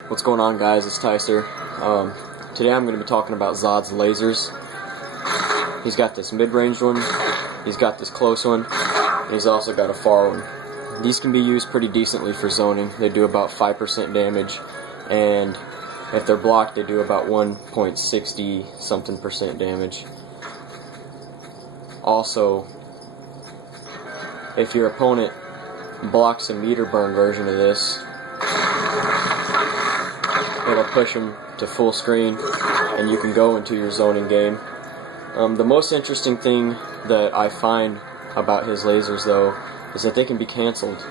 What's going on, guys? It's Tyster. Today I'm going to be talking about Zod's lasers. He's got this mid-range one, he's got this close one, and he's also got a far one. These can be used pretty decently for zoning. They do about 5% damage, and if they're blocked, they do about 1.60 something percent damage. Also, if your opponent blocks a meter burn version of this, it'll push them to full screen and you can go into your zoning game. The most interesting thing that I find about his lasers, though, is that they can be cancelled.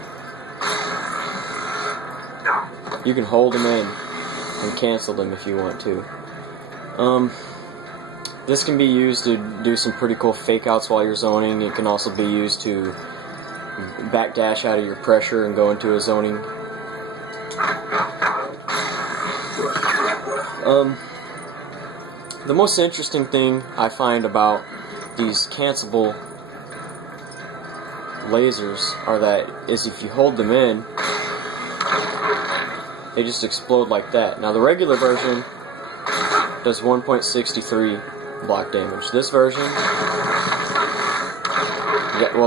You can hold them in and cancel them if you want to. This can be used to do some pretty cool fake outs while you're zoning. It can also be used to backdash out of your pressure and go into a zoning. The most interesting thing I find about these cancelable lasers is if you hold them in, they just explode like that. Now the regular version does 1.63 block damage. This version,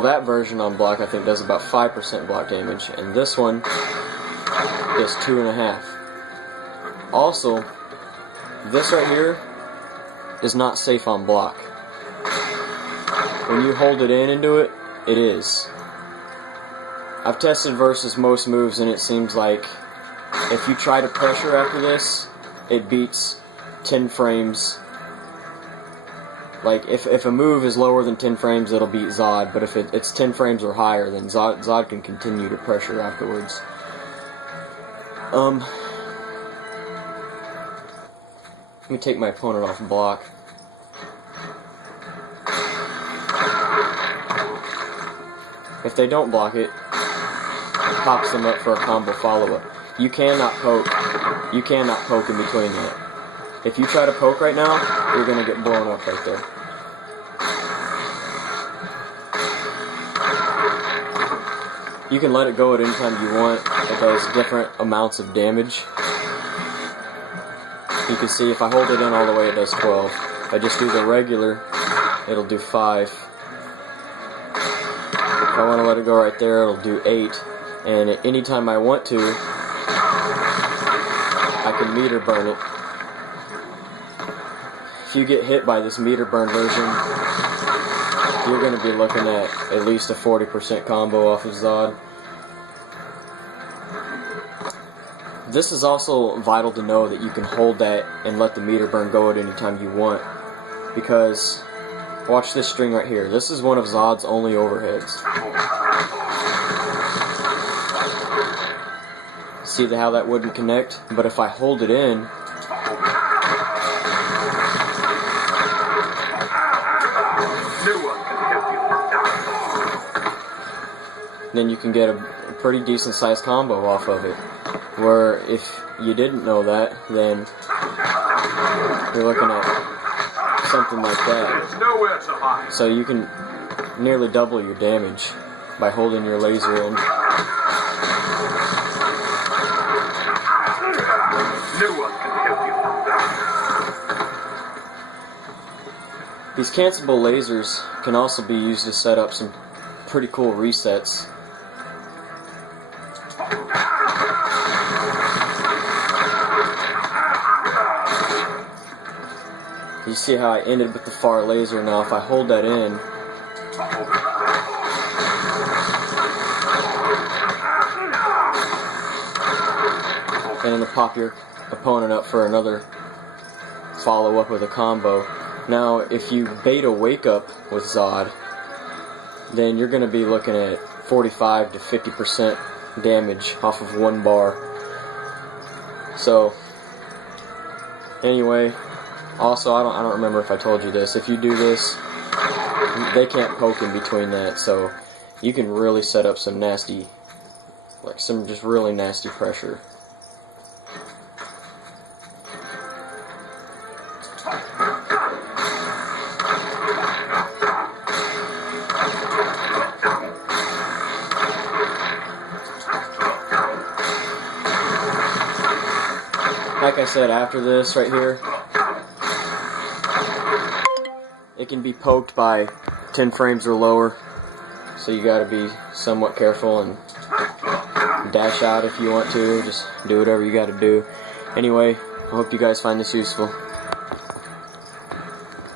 that version on block I think does about 5% block damage, and this one does 2.5. Also, this right here is not safe on block. When you hold it in into it, it is. I've tested versus most moves, and it seems like if you try to pressure after this, it beats 10 frames. Like, if a move is lower than 10 frames, it'll beat Zod, but if it's 10 frames or higher, then Zod can continue to pressure afterwards. Let me take my opponent off block. If they don't block it, it pops them up for a combo follow-up. You cannot poke in between that. If you try to poke right now, you're going to get blown up right there. You can let it go at any time you want. It does different amounts of damage. You can see if I hold it in all the way, it does 12. If I just do the regular, it'll do 5. If I want to let it go right there, it'll do 8. And at any time I want to, I can meter burn it. If you get hit by this meter burn version, you're going to be looking at least a 40% combo off of Zod. This is also vital to know that you can hold that and let the meter burn go at any time you want, because watch this string right here. This is one of Zod's only overheads. See how that wouldn't connect? But if I hold it in, then you can get a pretty decent sized combo off of it. Where if you didn't know that, then you're looking at something like that. So you can nearly double your damage by holding your laser in. These cancelable lasers can also be used to set up some pretty cool resets. You see how I ended with the far laser. Now if I hold that in, and it'll pop your opponent up for another follow-up with a combo. Now if you bait a wake-up with Zod, then you're going to be looking at 45 to 50% damage off of one bar. So, anyway, also, I don't remember if I told you this. If you do this, they can't poke in between that, so you can really set up some nasty, like some just really nasty pressure. like I said, after this right here, it can be poked by 10 frames or lower, so you gotta be somewhat careful and dash out if you want to. Just do whatever you gotta do. Anyway, I hope you guys find this useful.